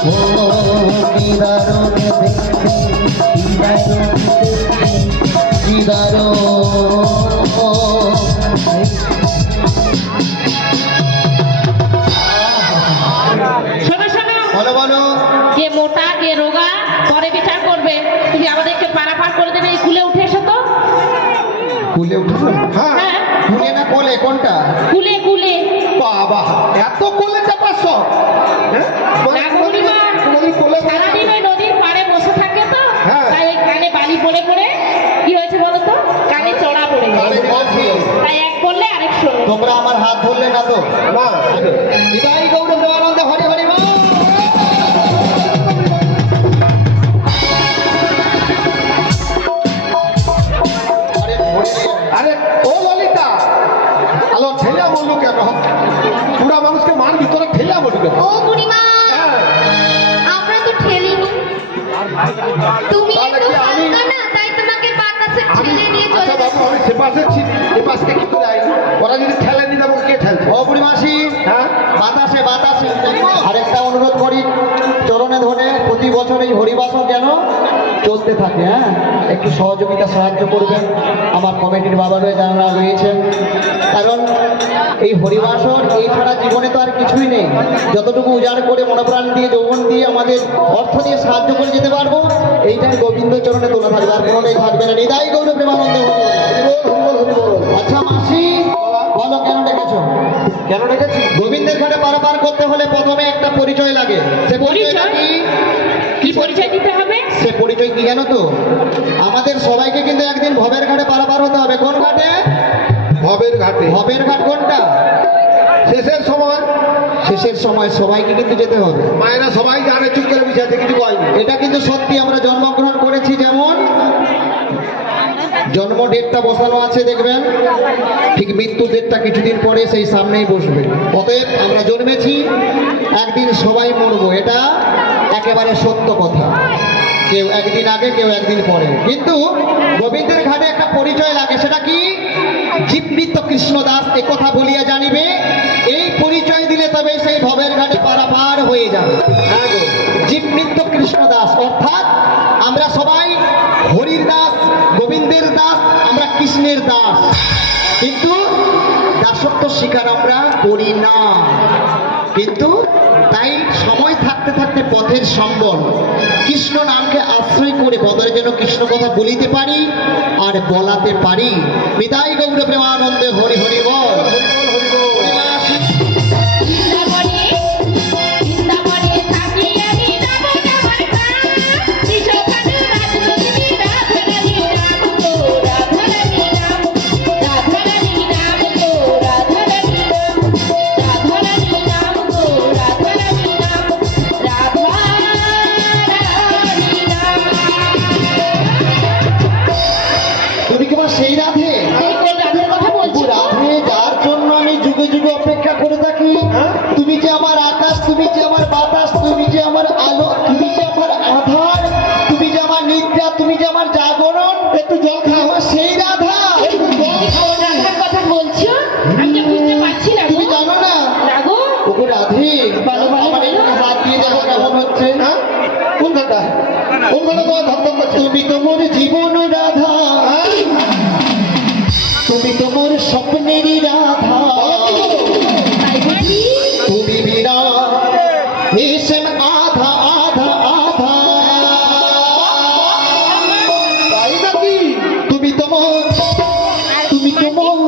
ও নিদারুণ দেখতে, নিদারুণ দেখতে, নিদারুণ। শোনো শোনো, বলো বলো। কে মোটা কে রোগা পরে বিচার করবে। তুমি আমাদেরকে পারাপার করে দেবে। এই কুলে উঠে এসো তো। কুলে উঠেছো? হ্যাঁ। হ্যাঁ। কুলে না কোলে, কোনটা? কুলে কুলে। বাবা, এত কোলে চাপাচ্ছ? সারাদিন ওই নদীর পাড়ে বসে থাকে তো, হ্যাঁ। তাই ওই কানে বালি পড়ে পড়ে কি হয়েছে বলো তো, কানে চড়া পড়ে গেছে। তাই এক বললে আরেক শোনো। তোমরা আমার হাত ধরলে না তো? না। বিদায় গৌর প্রেমানন্দে, হরি হরি বল। আরে ও ললিতা, আলো ঠেলা বললো কেন? পুরা মানুষকে মান ভিতরে ঠেলা বললো কেন? ও বুড়িমা, আমরা তো ঠেলিনি, তুমি তাহলে একটু কি আমি? হালকা না, তাই তোমাকে বাতাসে ঠেলে নিয়ে চলে আচ্ছা বাবু, গেছে। আমি সে পাশে ছিলি, এ পাশে কি করে আইনি? ওরা যদি ঠেলে নিতে আমাকে কে ঠেলছে? ও বুড়িমাসি, হ্যাঁ? বাতাসে বাতাসে আরেকটা অনুরোধ করি, চরণে ধরে প্রতি বছর এই হরিবাসন যেন চলতে থাকে। হ্যাঁ, একটু সহযোগিতা সাহায্য করবেন আমার কমিটির বাবারা যারা রয়েছেন, কারণ এই হরিবাসন এই ছাড়া জীবনে তো আর কিছুই নেই। যতটুকু উজাড় করে মনোপ্রাণ দিয়ে যৌবন দিয়ে আমাদের অর্থ দিয়ে সাহায্য করে যেতে পারবো, এইটাই গোবিন্দ চরণে তোলা থাকবে, আর কোনোটাই থাকবে না। নিদাই গৌর প্রেমানন্দ, হরি বল, হরি বল। আচ্ছা মাসি, বলো কেন ডেকেছো? কেন রেখেছি? গোবিন্দের ঘাটে পারাপার করতে হলে প্রথমে একটা পরিচয় লাগে। সে পরিচয়টা পরিচয়? কি? কি পরিচয় দিতে হবে? সে পরিচয় কি জানো তো? আমাদের সবাইকে কিন্তু একদিন ভবের ঘাটে পারাপার হতে হবে। কোন ঘাটে? ভবের ঘাটে। ভবের ঘাট কোনটা? শেষের সময় শেষের সময় সবাইকে কিন্তু যেতে হবে। মায়েরা সবাই জানে, চুপ করে বিষয়তে কিছু কয়নি। এটা কিন্তু সত্যি, আমরা জন্মগ্রহণ করেছি, যেমন জন্ম ডেটটা বসানো আছে দেখবেন, ঠিক মৃত্যু ডেটটা কিছুদিন পরে সেই সামনেই বসবে। অতএব আমরা জন্মেছি, একদিন সবাই মরবো, এটা একেবারে সত্য কথা। কেউ একদিন আগে, কেউ একদিন পরে। কিন্তু গোবিন্দের ঘাটে একটা পরিচয় লাগে, সেটা কি? জীবৃত্ত কৃষ্ণ দাস এ কথা বলিয়া জানিবে, এই পরিচয় দিলে তবে সেই ভবের ঘাটে পারাপার হয়ে যাবে। হ্যাঁ গো। জীবৃত্ত কৃষ্ণ দাস, অর্থাৎ আমরা সবাই হরির দাস, গোবিন্দের দাস, আমরা কৃষ্ণের দাস, কিন্তু দাসত্ব স্বীকার আমরা করি না। কিন্তু তাই সময় থাকতে থাকতে পথের সম্বল কৃষ্ণ নামকে আশ্রয় করে বদরে যেন কৃষ্ণ কথা বলিতে পারি আর বলাতে পারি। বিদায় গৌর প্রেমানন্দে, হরি হরি বল। বৃন্দাবনে, বৃন্দাবনে থাকিয়া নিদাব আমার প্রাণ। বিশ্বকালে রাজরূপিণী রাধারানী নাম তো, রাধারানী নাম, রাধারানী নাম তো, রাধারানী নাম, রাধারানী নাম তো, রাধারানী নাম, রাধারানী নাম। তুমি কি আমার সেই রাধে? এই কোন রাধার কথা বলছো? রাধে, যার জন্য আমি যুগে যুগে অপেক্ষা করে থাকি। তুমি যে আমার আকাশ, তুমি যে আমার বাতাস, তুমি যে আমার আলো, তুমি যে আমার আধার, তুমি যে আমার নিদ্রা, তুমি যে আমার জাগরণ। একটু জল খাও, আমার সেই রাধা। কোন রাধার কথা বলছো? আমি তো বুঝতে পারছি না গো। তুমি জানো না? না গো। ওগো রাধে, বলো, বলো, আমার একটু বলো। হাত দিয়ে দেখো কেমন হচ্ছে। হ্যাঁ? কোন ঘাটটা? কোন ঘাটে তোমার ধর্ম করছে? তুমি তো মোর জীবন রাধা, তুমি তো মোর স্বপ্নেরই রাধা, তাই বুঝি? তুমি বিনা নিশন আধা আধা আধা। তাই নাকি? তুমি তো মোর, তুমি তো মোর,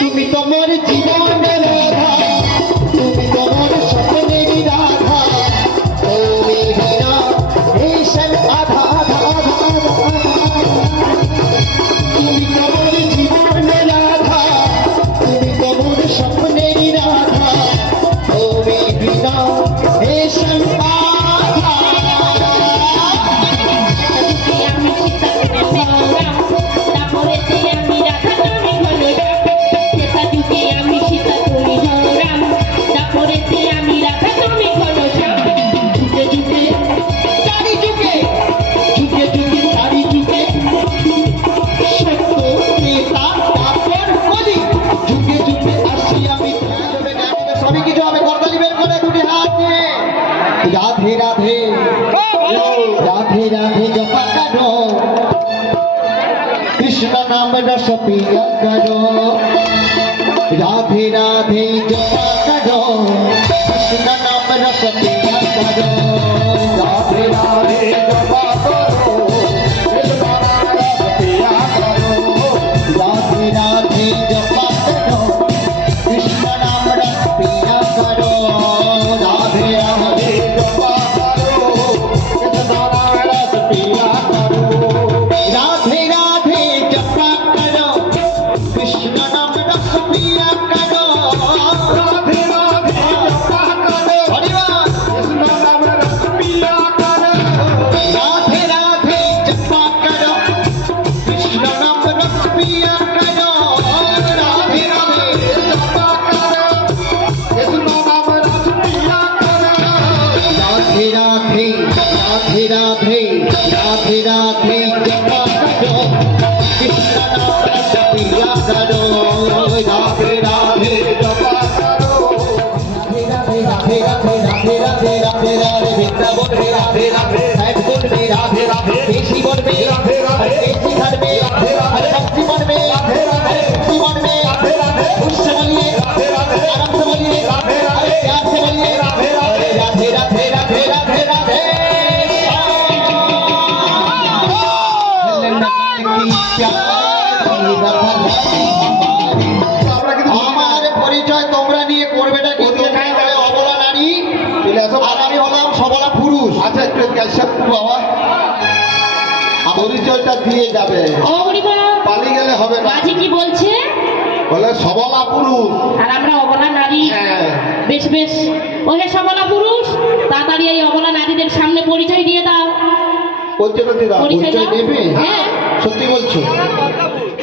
তুমি তো মোর জীবনের রাধা, তুমি তো মোর স্বপ্নেরই রাধা, তুমি বিনা নিশন আধা আধা আধা আধা আধা। তুমি তো মোর জীবনের রাধা, তুমি তো মোর স্বপ্নেরই রাধা, তুমি বিনা নিশন আধা রাধে রাধে রাধে রাধে জপা করো কৃষ্ণ নাম রস পিয়া করো রাধে রাধে জপা করো কৃষ্ণ নাম রস পিয়া করো রাধে রাধে জপা করো কৃষ্ণ নাম রস পিয়া করো রাধে রাধে জপা করো কৃষ্ণ নাম রস পিয়া করো রাধে রাধে জপা করো কৃষ্ণ নাম রস পিয়া করো রাধে রাধে জপা করো কৃষ্ণ নাম রস পিয়া করো রাধে রাধে জপা করো হরি বল কৃষ্ণ নাম রস পিয়া করো রাধে রাধে জপা করো কৃষ্ণ নাম রস পিয়া করো রাধে রাধে জপা করো কৃষ্ণ নাম রস পিয়া করো রাধে রাধে রাধে রাধে রাধে রাধে জপা করো কৃষ্ণ নাম রস পিয়া করো রাধে রাধে জপা করো রাধে রাধে রাধে রাধে রাধে রাধে রাধে বৃন্দাবন রে রাধে রাধে সাহেবকুণ্ড রে রাধে রাধে কেশীবন রে রাধে রাধে কেশীঘাট রে রাধে রাধে ভক্তিবন রে রাধে রাধে ভক্তিবন রে রাধे राधे खुश से बोलिए राधे राधे आराम से बोलिए राधे राधे प्यार से बोलिए राधे राधे राधे राधे राधे राधे राधे আমার পরিচয় তোমরা নিয়ে করবে না কিন্তু এখানে বলে অবলা নারী আর আমি হলাম সবলা পুরুষ। আচ্ছা একটু ক্যালসিয়াম বাবা পরিচয়টা দিয়ে যাবে, ও বুড়িমা পালিয়ে গেলে হবে না। মাঝি কি বলছে? বলে সবলা পুরুষ। আর আমরা অবলা নারী। হ্যাঁ। বেশ বেশ, ওহে সবলা পুরুষ, তাড়াতাড়ি এই অবলা নারীদের সামনে পরিচয় দিয়ে দাও। পরিচয়টা দিয়ে দাও। পরিচয় পরিচয় দাও। দেবে? হ্যাঁ। সত্যি বলছো?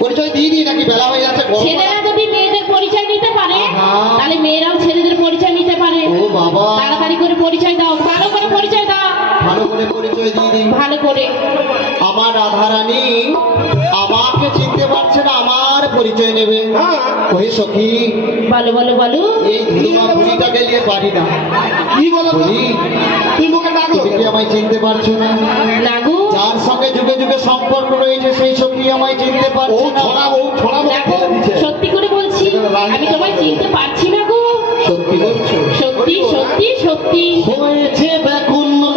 পরিচয় দিয়ে দিই নাকি বেলা হয়ে যাচ্ছে? গরম ছেলেরা যদি মেয়েদের পরিচয় নিতে পারে আহা। তাহলে মেয়েরাও ছেলেদের পরিচয় নিতে পারে। ও বাবা, তাড়াতাড়ি করে পরিচয় দাও, ভালো করে পরিচয় দাও, ভালো করে পরিচয় দিয়ে দিই। ভালো করে। আমার রাধারানী আমাকে চিনতে পারছে না, আমার পরিচয় নেবে। হ্যাঁ। ওই সখী, বলো বলো বলো। এই ধুলুমা বুড়িটাকে নিয়ে পারি না। কি বলো তো? বলি, তুই মুখে ডাকলো তুমি কি আমায় চিনতে পারছো না? লাগু যার সঙ্গে যুগে যুগে সম্পর্ক রয়েছে সেই সখী আমায় চিনতে ও পারছে না। ছড়া লাগু, দিচ্ছে। সত্যি করে বলছি আমি তোমায় চিনতে পারছি না গো। সত্যি বলছো? সত্যি সত্যি সত্যি। হয়েছে ব্যাকুল মন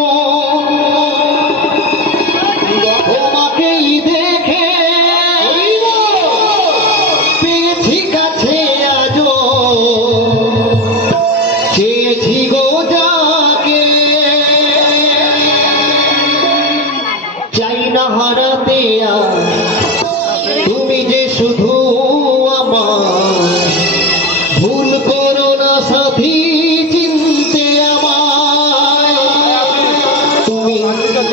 তোমাকেই দেখে, পেয়েছি কাছে আজো, চেয়েছি গো যাকে, চাই না হারাতে আর তুমি যে শুধু আমার, ভুল করো না সাথী চিনতে আমায়, তুমি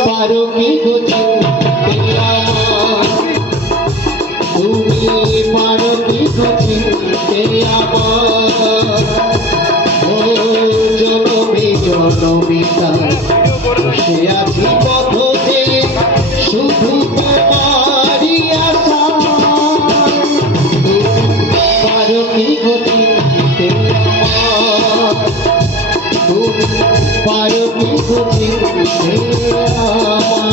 পারো কি গো চিনতে আমায়, তুমি পারো কি গো চিনতে আমায়, ও জনমে জনমিতা বসে আছি পথে শুধু তোমারই আশা, পারো কি গো চিনতে আমায়, তুমি পারো কি গো চিনতে আমায়।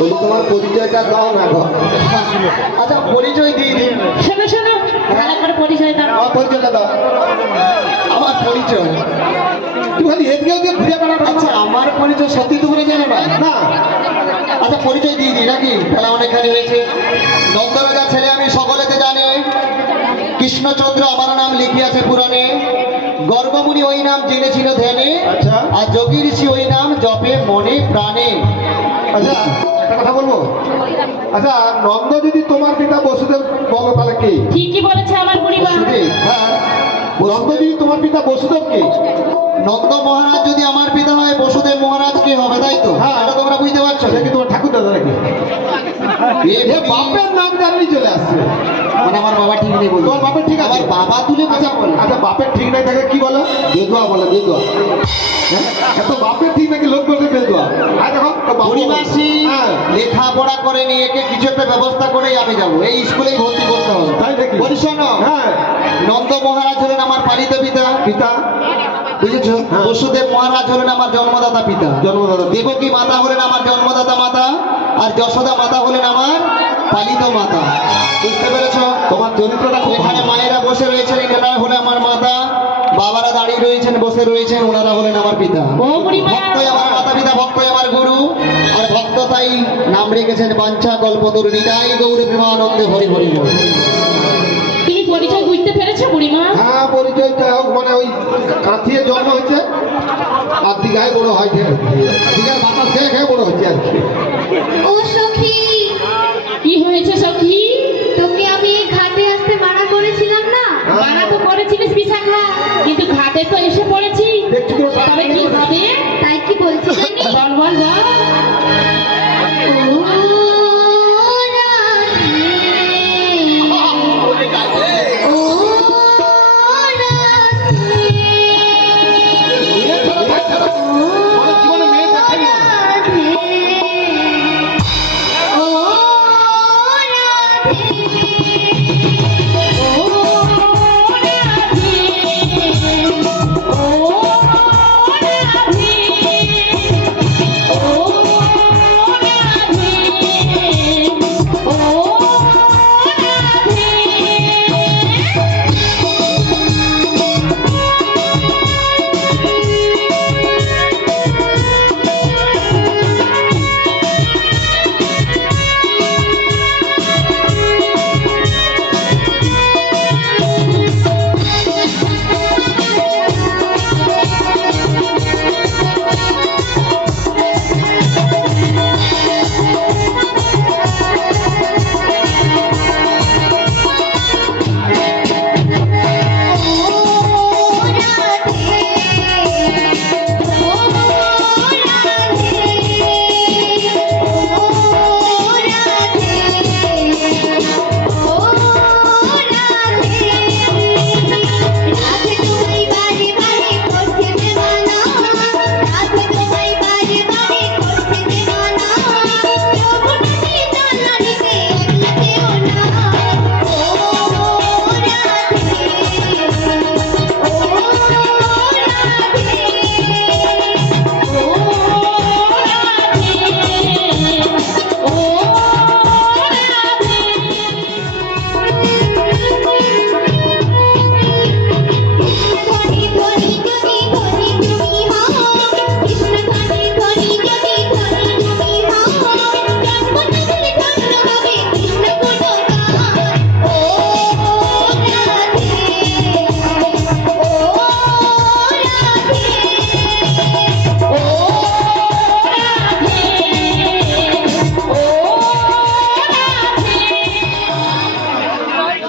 বলি তোমার পরিচয়টা দাও না গো। আচ্ছা পরিচয় দিয়ে দিই। শোনো শোনো, ভালো করে পরিচয় দাও। আমার পরিচয়টা দাও। আমার পরিচয়, তুই খালি এদিকে ওদিকে ঘুরে বেড়াটা। আচ্ছা আমার পরিচয় সত্যি তোমরা জানো না? না আচ্ছা পরিচয় দিয়ে দিই নাকি? খেলা অনেকখানি হয়েছে। নন্দরাজা ছেলে আমি সকলেতে জানে, কৃষ্ণচন্দ্র আমার নাম লিখিয়াছে পুরাণে, গর্ভমুনি ওই নাম জেনেছিল ধ্যানে, আচ্ছা। আর যোগী ঋষি ওই নাম জপে মনে প্রাণে। আচ্ছা একটা কথা বলবো। আচ্ছা নন্দ যদি তোমার পিতা বসুদেব বলো তাহলে কি? ঠিকই বলেছে আমার বুড়িমা। বসুদেব? হ্যাঁ নন্দ যদি তোমার পিতা বসুদেব কি? নন্দ মহারাজ যদি আমার পিতা হয়, বসুদেব মহারাজ কি হবে, তাই তো? হ্যাঁ। এটা তোমরা বুঝতে পারছো? সে কি তোমার ঠাকুর দাদা নাকি? এ এ বাপের নাম জানলেই চলে আসছে। মানে আমার বাবা ঠিক নেই বলবো। তোর বাপের ঠিক আছে? আমার বাবা তুলে কথা বলে। আচ্ছা বাপের ঠিক নাই থাকে কি বলো? বেদুয়া বলে, বেদুয়া। হ্যাঁ? এত বাপের ঠিক নাকি লোক বলতে বেদুয়া? আর দেখো তো বাবু পরিবাসী হ্যাঁ লেখাপড়া করে নিয়ে একে কিছু একটা ব্যবস্থা করেই আমি যাবো, এই স্কুলেই ভর্তি করতে হবে। তাই নাকি? বলি শোনো, হ্যাঁ নন্দ মহারাজ হলেন আমার পালিত পিতা, পিতা বুঝেছো? হ্যাঁ। বসুদেব মহারাজ হলেন আমার জন্মদাতা পিতা, জন্মদাতা। দেবকী মাতা হলেন আমার জন্মদাতা মাতা, আর যশোদা মাতা হলেন আমার পালিত মাতা। বুঝতে পেরেছো? তোমার চরিত্রটা খুব এখানে ভালো। মায়েরা বসে রয়েছেন, এনারা হলেন আমার মাতা, বাবারা দাঁড়িয়ে রয়েছেন, বসে রয়েছেন, ওনারা হলেন আমার পিতা। ও বুড়িমা। ভক্তই আমার মাতা পিতা, ভক্তই আমার গুরু, আর ভক্ত তাই নাম রেখেছেন বাঞ্ছা কল্পতরু নিতাই গৌরী প্রেমানন্দে হরি হরি বল। তুমি পরিচয় বুঝতে পেরেছো বুড়িমা? হ্যাঁ পরিচয়টা হোক মানে ওই কাঁথিয়ে জন্ম হয়েছে আর দীঘায় বড় হয়েছে আর কি। দীঘার বাতাস খেয়ে খেয়ে বড় হচ্ছে আর কি। ও সখী, কি হয়েছে সখী? তোকে আমি এই ঘাটে আসতে মানা করেছিলাম না? মানা তো করেছিলিস বিশাখা, কিন্তু ঘাটে তো এসে পড়েছি। দেখছি তো তবে কি হবে? তাই কি বলছি জানি? বল বল বল। ও রাধে, ও রাধে, মানে জীবনে মেয়ে দেখেনি মনে হয়।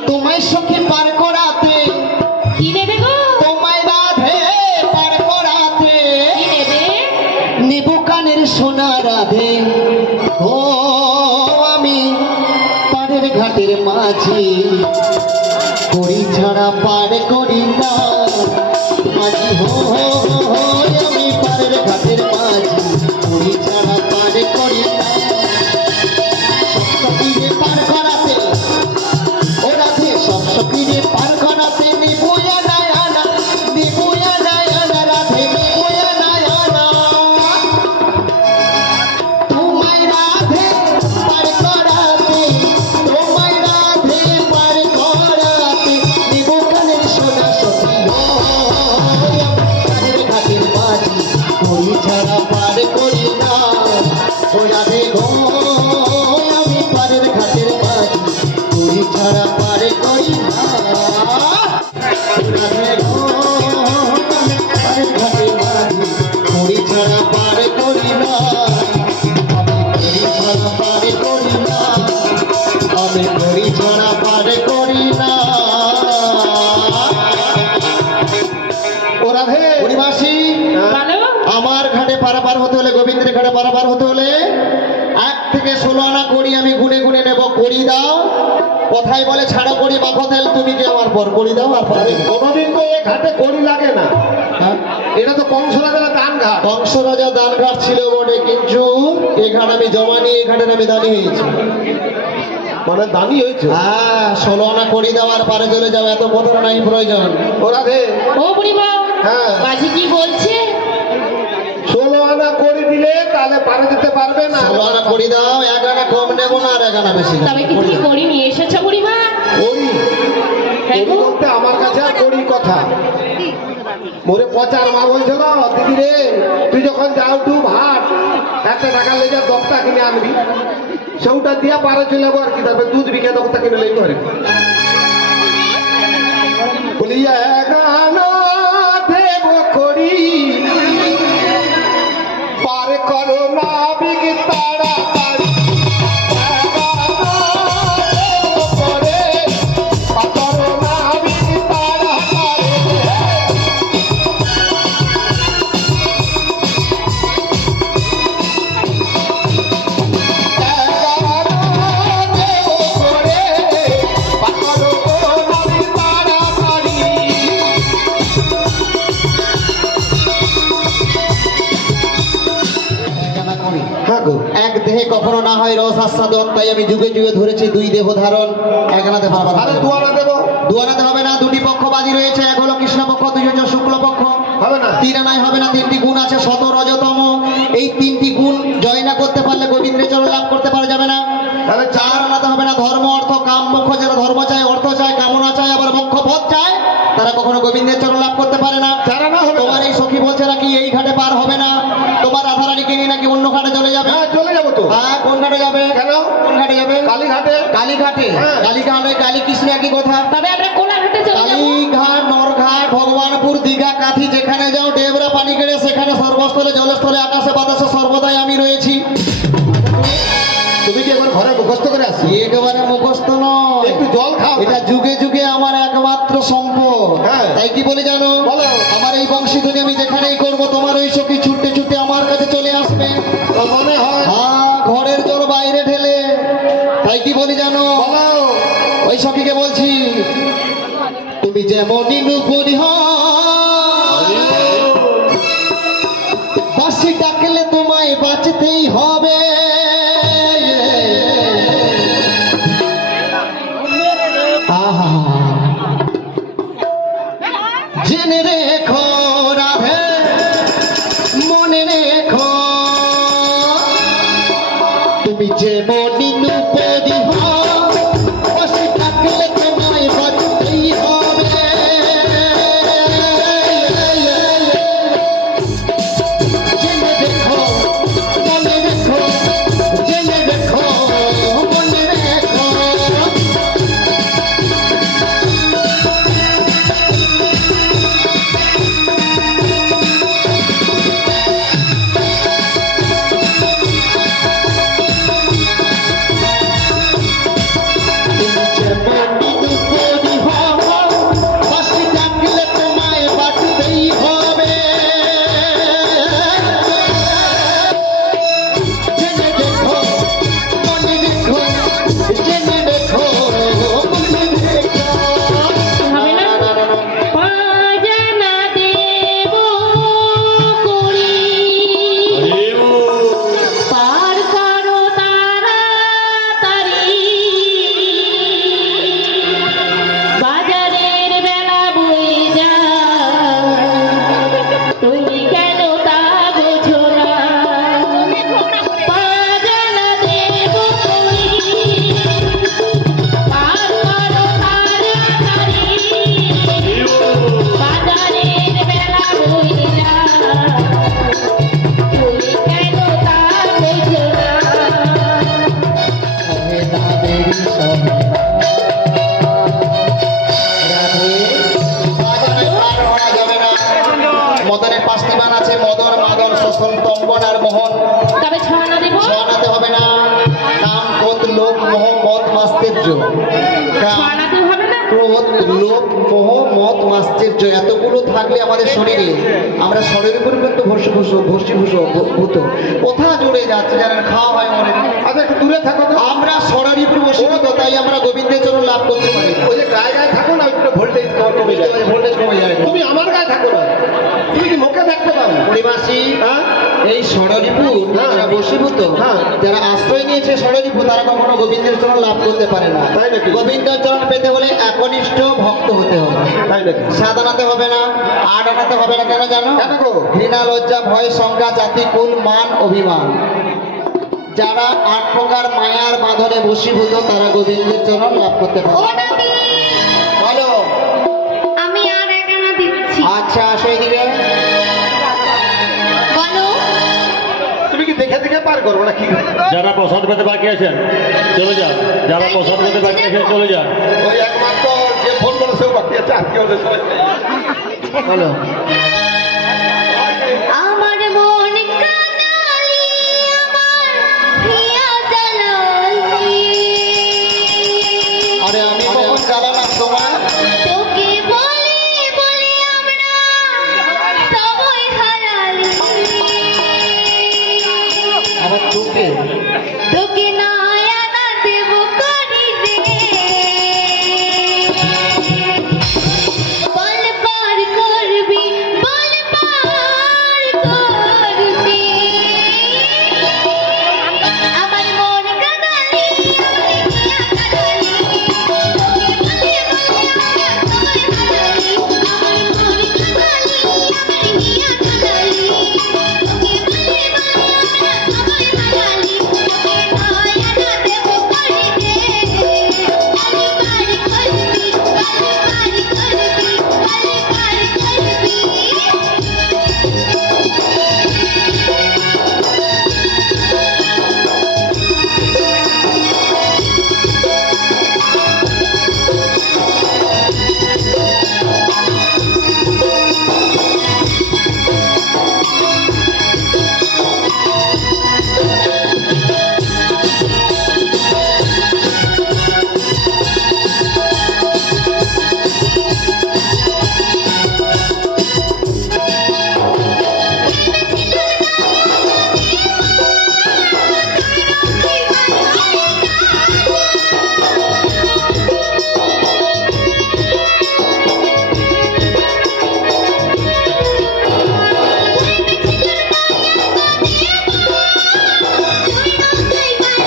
তোমায় সখী পার করাতে, কি নেবে গো? তোমায় বাঁধে পার করাতে, কি নেবে? নেব কানের সোনা রাধে। ও আমি পাড়ের ঘাটের মাঝি, করি ছাড়া পার করি না মাঝি। হো হো হো হো, আমি পাড়ের ঘাটের মাঝি, করি ছাড়া পার করি না। সপ্তপীরে পার করাতে, ও রাধে সপ্তপীরে পার করাতে, নিবুয়া নায়ানা, নিবুয়া নায়ানা রাধে, নিবুয়া নায়ানা। তোমায় রাধে পার করাতে, তোমায় রাধে পার করাতে, নিব কানের সোনা সখী। ও পাড়ের ঘাটের মাঝি, করি ছাড়া পার করি না। ও রাধে গো, আমি পাড়ের ঘাটের মাঝি, করি ছাড়া পার করি না। রাধে গো, আমি পাড়ের ঘাটের মাঝি, করি ছাড়া পার করি না। আমি করি ছাড়া পার করি না, আমি করি ছাড়া পার করি না। ও রাধে পরিবাসী, বলো। আমার ঘাটে পারাপার হতে হলে, গোবিন্দের ঘাটে পারাপার হতে হলে 1 থেকে 16 আনা করি আমি গুনে গুনে নেব। করি দাও, কথাই বলে ছাড়ো করি মাখো তেল, তুমি কি আমার পর করি দাও আর পারে কোনোদিন তো এ ঘাটে করি লাগে না, হ্যাঁ এটা তো কংসরাজের দান ঘাট। কংস রাজা দান ঘাট ছিল বটে, কিন্তু এই ঘাট আমি জমা নিয়ে এই ঘাটের আমি দানি হয়েছি। মানে দানি হয়েছে। হ্যাঁ 16 আনা করি দেওয়ার পারে চলে যাও, এত কথা নাই প্রয়োজন। ওরা রে ও বুড়িমা, হ্যাঁ। মাঝি কি বলছে? 16 আনা করে দিলে তাহলে পারে যেতে পারবে না। 16 আনা করি দাও, 1 আনা কম নেবো না আর 1 আনা বেশি নেবো। তবে কি তুমি করি নিয়ে এসেছো বুড়িমা? করি হ্যাঁ করি গো। বলতে আমার কাছে আর করি কথা মোরে পচার মা বলছিল, দিদি রে তুই যখন যাও টু ভাত 1 টাকা লেগে দশটা কিনে আনবি, সেটা দিয়া পারে চলে যাবো আর কি, তারপরে দুধ বিকে দশটা কিনে লেগে পারে বলি 1 আনা দেব করি পার করো না বিগ তাড়াতাড়ি। 1 আনা দেব করে পার করো না বিগ তাড়াতাড়ি। এক দেহে কখনো না হয় রস আস্বাদন, তাই আমি যুগে যুগে ধরেছি 2 দেহ ধারণ। 1 আনাতে পারবা না। আরে দুয়ারা দেবো 2 আনাতে হবে না, 2টি পক্ষবাদী রয়েছে, এক হলো কৃষ্ণপক্ষ, 2 হচ্ছে শুক্লপক্ষ। হবে না। 3 আনায় হবে না, 3টি গুণ আছে শত রজতম। এই 3টি গুণ জয় না করতে পারলে গোবিন্দের চরণ লাভ করতে পারা যাবে না। তাহলে 4 আনাতে হবে না, ধর্ম অর্থ কাম মোক্ষ। যারা ধর্ম চায়, অর্থ চায়, কামনা চায়, আবার মোক্ষ পথ চায়, তারা কখনো গোবিন্দের চরণ লাভ করতে পারে না। 4 আনা হবে তোমার না। এই সখী বলছে নাকি এই ঘাটে পার হবে না, তোমার রাধারানীকে নিয়ে নাকি অন্য ঘাটে চলে যাবে। হ্যাঁ চলে যাবো তো। হ্যাঁ কোন ঘাটে যাবে? কেন? কোন ঘাটে যাবে? কালীঘাটে। কালীঘাটে। হ্যাঁ। কালীঘাটে কালী কৃষ্ণ একই কথা। তবে আমরা কোলাঘাটে চলে যাবো। কালীঘাট, নরঘাট, ভগবানপুর, দীঘা, কাঁথি, যেখানে যাও ডেবরা পানি কেড়ে সেখানে সর্বস্থলে জলস্থলে আকাশে বাতাসে সর্বদাই আমি রয়েছি। তুমি কি একবার ঘরে মুখস্থ করে আসছি? একেবারে মুখস্থ নয়, একটু জল খাও। এটা যুগে যুগে আমার একমাত্র সম্পদ। হ্যাঁ। তাই কি বলে জানো? বলো। আমার এই বংশীধ্বনি আমি যেখানেই করব, তোমার ওই সখী ছুটতে ছুটতে আমার কাছে চলে আসবে। তো মনে হয়। হ্যাঁ, ঘরের জোর বাইরে ঢেলে। তাই কি বলি জানো? বলো। ওই সখীকে বলছি, তুমি যেমনই নুপুরি বাসি ডাকলে তোমায় বাঁচতেই হবে। আহা, জেনে রেখো রাধে, মনে রেখো, তুমি যেমনই নুপুরি বাসি ডাকলে তোমায় বাঁচতেই হবে। জেনে রেখো, মনে রেখো, জেনে রেখো, মনে রেখো। হবে না? পাজানা দেব করি, পার করো তাড়াতাড়ি, বাজারের বেলা বয়ে যায়, তুমি কেন তা বোঝো না? পাজানা দেব করি, পার করো তাড়াতাড়ি, বাজারের বেলা বয়ে যায়, তুমি কেন তা বোঝো না? মদনের 5টি মান আছে, মদন, মাদন, শোষণ, তম্বন আর মোহন। তবে ছড়ানো দেব? ছড়াতে হবে না, কাম, ক্রোধ, লোভ, মোহ, মদ, মাস্তের্য। কাম, ছড়াতে হবে না? ক্রোধ, লোভ, মোহ, মদ, মাস্তের্য এতগুলো থাকলে আমাদের শরীরে, আমরা শরীরের উপর কিন্তু ভূত কোথা জুড়ে যাচ্ছে, যারা খাওয়া হয় মরে। আচ্ছা একটু দূরে থাকো তো। আমরা শরীরের উপর বসীভূত, তাই আমরা গোবিন্দের চরণ লাভ করতে পারি না। ওই যে গায়ে গায়ে থাকো না, একটু ভোল্টেজ কমে যায়। ভোল্টেজ কমে যায়। তুমি আমার গায়ে থাকো না, তুমি কি মুখে দেখতে পাও? পরিবাসী, হ্যাঁ এই ষড়রিপু হ্যাঁ। যারা বশীভূত, হ্যাঁ। যারা আশ্রয় নিয়েছে ষড়রিপু, তারা কখনো গোবিন্দের চরণ লাভ করতে পারে না। তাই নাকি? গোবিন্দের চরণ পেতে হলে একনিষ্ঠ ভক্ত হতে হবে। তাই নাকি? সাত আনাতে হবে না, আট আনাতে হবে না। কেন জানো? কেন গো? ঘৃণা, লজ্জা, ভয়, সংজ্ঞা, জাতি, কুল, মান, অভিমান, যারা ৮ প্রকার মায়ার বাঁধনে বশীভূত, তারা গোবিন্দের চরণ লাভ করতে ও পারে। নাবি, বলো। আমি আর 1 আনা দিচ্ছি। আচ্ছা, আসো এদিকে। বলো। তুমি কি দেখে দেখে পার করবো না কি? যারা প্রসাদ পেতে বাকি আছেন চলে যান, যারা প্রসাদ পেতে বাকি আছেন চলে যান। ওই একমাত্র যে ফোন করে সেও বাকি আছে, আর কি হবে? বলো। আমার মন কাঙালি, আমার হিয়া জ্বালালি। আরে আমি কখন জ্বালালাম তোমার? তোকে বলে বলে আমরা সময় হারালি। আমার তোকে তোকে নয়া না দেব করি রে, বল পার করবি, বল পার করবি। আমার মন কাঙালি, আমার হিয়া জ্বালালি। তোকে বলে বলে আমরা সময় হারালি। আমার মন কাঙালি, আমার হিয়া জ্বালালি। তোকে বলে বলে আমরা সময় হারালি। তোকে নয়া না দেব করি রে, বল পার করবি, বল পার করবি,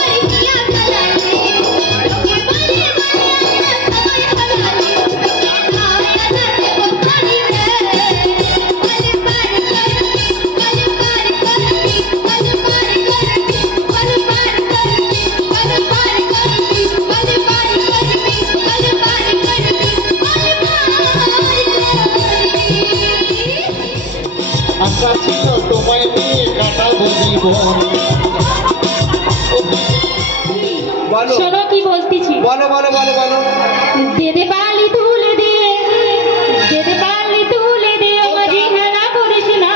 বল পার করবি। আশা ছিল তোমায় নিয়ে কাটাবো জীবন। বলো শোনো কি বলতেছি। বলো বলো বলো বলো। দেদে পালি তুলে দে, দেদে পালি তুলে দে, আমারি হেলা করিস না।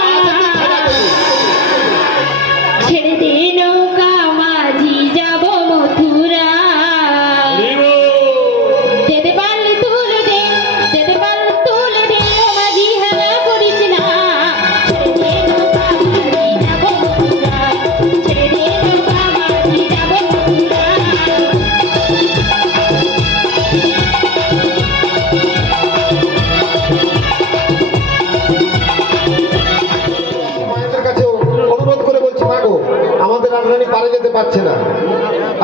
ছেড়ে দে নৌকা মাঝি যাব মথুরা। দেদে পালি তুলে দে, দেদে পালি তুলে দে, মাঝি হেলা করিস না। ছেড়ে দে নৌকা মাঝি যাব মথুরা, ছেড়ে দে নৌকা মাঝি যাব মথুরা। মায়েদের কাছে অনুরোধ করে বলছি, মা গো, আমাদের রাধারানী পারে যেতে পারছে না,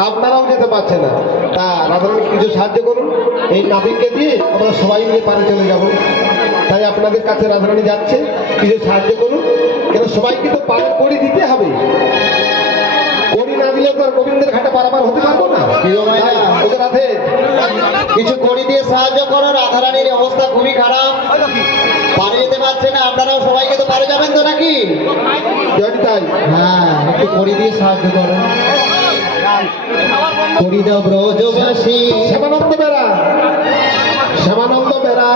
আপনারাও যেতে পারছে না, তা রাধারানী কিছু সাহায্য করুন। এই নাবিককে দিয়ে আমরা সবাই মিলে পারে চলে যাব। তাই আপনাদের কাছে রাধারানী যাচ্ছে, কিছু সাহায্য করুন। কেন সবাইকে তো পারে করি দিতে হবে, করি না দিলে তো আর গোবিন্দের ঘাটে পারাপার হতে পারবো না। প্রিয় মায়েরা, ওই যে রাধে, কিছু করি দিয়ে সাহায্য করো। রাধারানীর অবস্থা খুবই খারাপ, পারে যেতে পারছে না। আপনারাও সবাইকে তো পারে যাবেন তো নাকি? জয় তাই হ্যাঁ, একটু করি দিয়ে সাহায্য করো। করি দাও ব্রজবাসী। শ্যামানন্দ বেরা, শ্যামানন্দ বেরা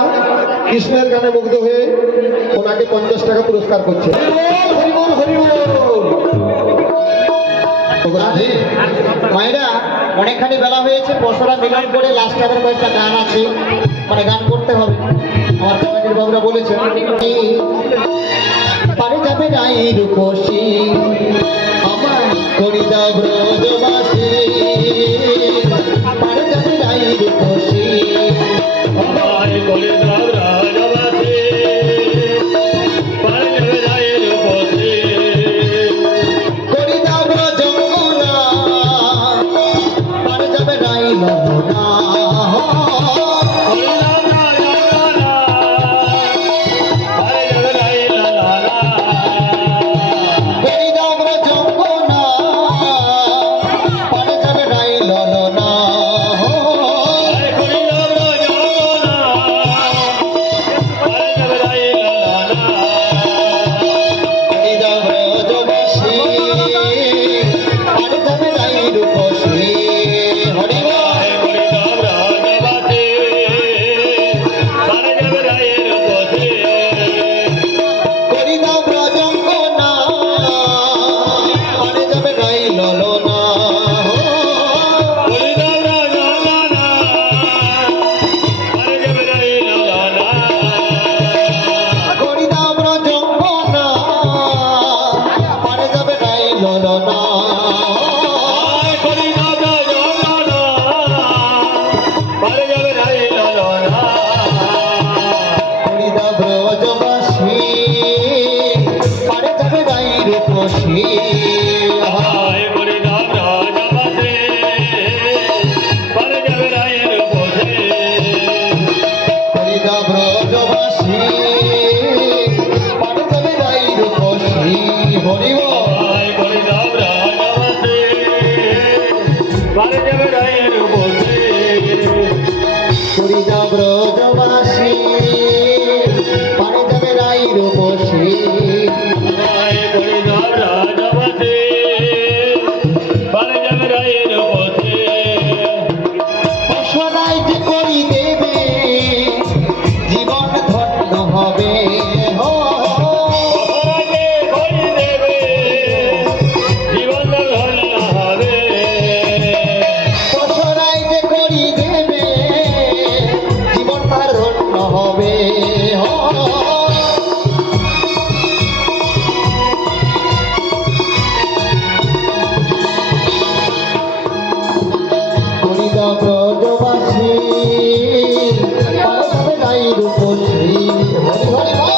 কৃষ্ণের গানে মুগ্ধ হয়ে ওনাকে 50 টাকা পুরস্কার করছে। হরি বল, হরি বল, হরি বল। রাধে। মায়েরা অনেকখানি বেলা হয়েছে, পশরা মিলন করে লাস্টে আবার কয়েকটা গান আছে, মানে গান করতে হবে। আমার কমিটির বাবুরা বলেছেন পারে যাবে নাই রূপসী আমার করিদা ব্রজবাসী, পারে যাবে নাই রূপসী আমায় করে দাও রাজবাসী, পারে যাবে রায়ের পথে। করিদা ব্রজঙ্গনা পারে যাবে নাই ললনা, করে দাও রাজবালা, পারে যাবে রায়ের লালা। করিদা ব্রজঙ্গনা পারে যাবে নাই ললনা, আয় করে দাও রাজবালা, পারে যাবে রায়ের লালা। করিদা ব্রজবাসী পারে যাবে নাই রূপসী। হরি বল। আয় করে দাও রাজবাসী, পারে যাবে রায়ের পথে। করিদা ব্রজঙ্গনা পারে যাবে নাই ললনা, করে দাও রাজবালা, পারে যাবে রায়ের লালা। করিদা ব্রজঙ্গনা পারে যাবে নাই ললনা, আয় করে দাও রাজবালা, পারে যাবে রায়ের লালা। করিদা ব্রজবাসী পারে যাবে নাই রূপসী। আয় করে দাও রাজবাসী, পারে যাবে রায়ের পথে। করিদা ব্রজবাসী পারে যাবে নাই রূপসী। হরি বল। আয় করে দাও রাজবাসী, পারে যাবে রায়ের পথে। করিদা ব্রজবাসী পারে যাবে নাই রূপসী। আয় করে দাও রাজবাসী, পারে যাবে রায়ের পথে। অসরাই যে করি দেবে জীবন ধন্য হবে, হো অপরাধে করে দেবে, জীবন ধন্য হবে। অসরাই যে করি দেবে জীবন তার ধন্য হবে, হো করিদা ব্রজবাসী পারে যাবে নাই রূপসী। হরি হরি বল।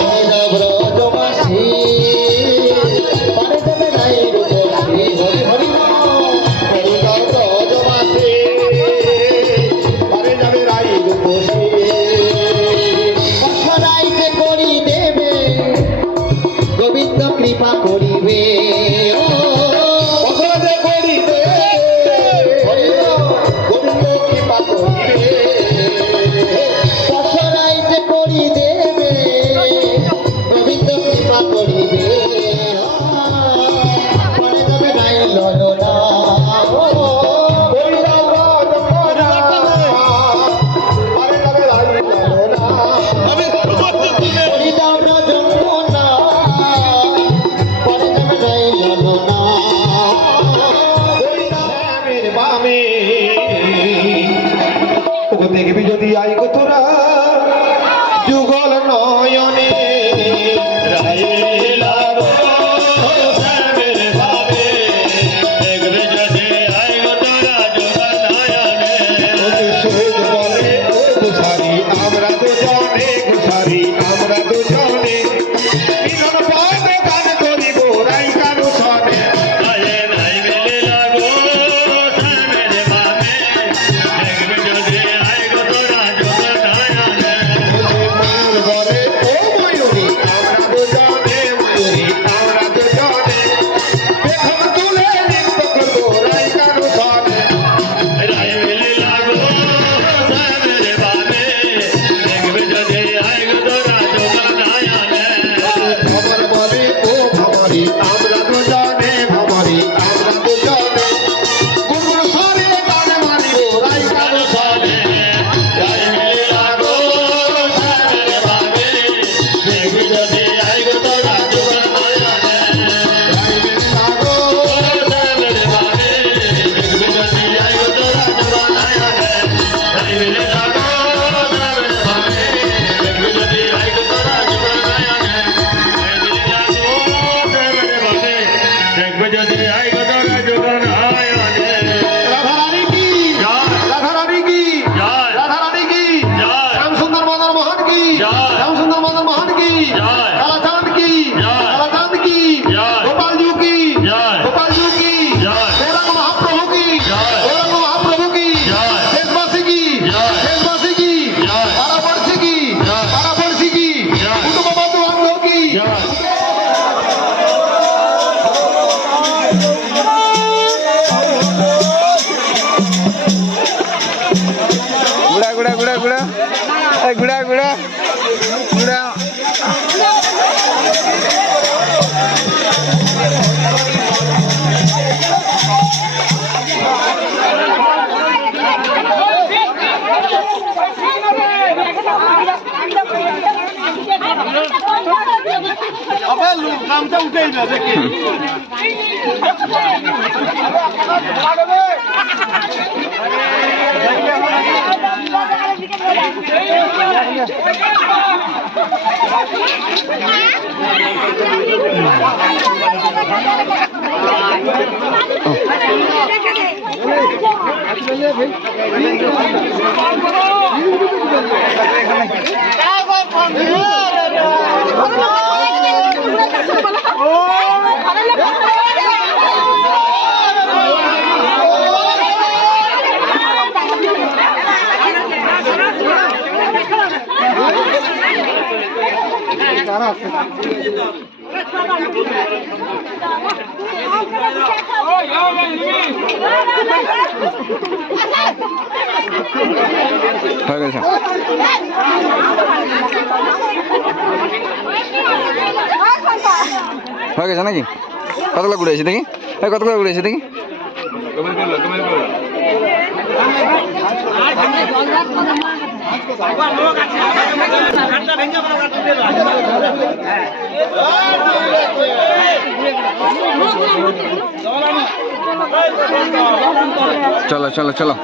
করিদা ব্রজবাসী পারে যাবে নাই রূপসী। হরি হরি বল। করিদা ব্রজবাসী, পারে যাবে রাই রূপসী। অসরাই যে করি দেবে গোবিন্দ কৃপা করিবে, ও অসরাজে করিতে হরি বল। গোবিন্দ কৃপা করিবে। অসরাই যে করি দেবে গোবিন্দ কৃপা করিবে, পারে যাবে নাই ললনা, ও করিদা ব্রজঙ্গনা, পারে যাবে রাই লালনা। করিদা ব্রজঙ্গনা পারে যাবে নাই ললনা, করিদা শ্যামের বামে, ওগো দেখবি যদি আই গো তোরা যুগল নয়নে। রায়ের লাগো শ্যামের ভাবে, দেখবে যদি আয় গো তোরা যোগনায়নে। ওকে সেজ বলে ও গোসারি, আমরা দুজনে গোসারি, আমরা দুজনে মিলন পদে গান করিব রাই কারু সনে। আয়ে নাই মেলে লাগো শ্যামের ভাবে, দেখবে যদি আয় গো তোরা যোগনায়নে। হয়ে গেছে হয়ে গেছে নাকি কতগুলো ঘুরেছি দেখি কতগুলো ঘুরেছি দেখি চলো চলো চলো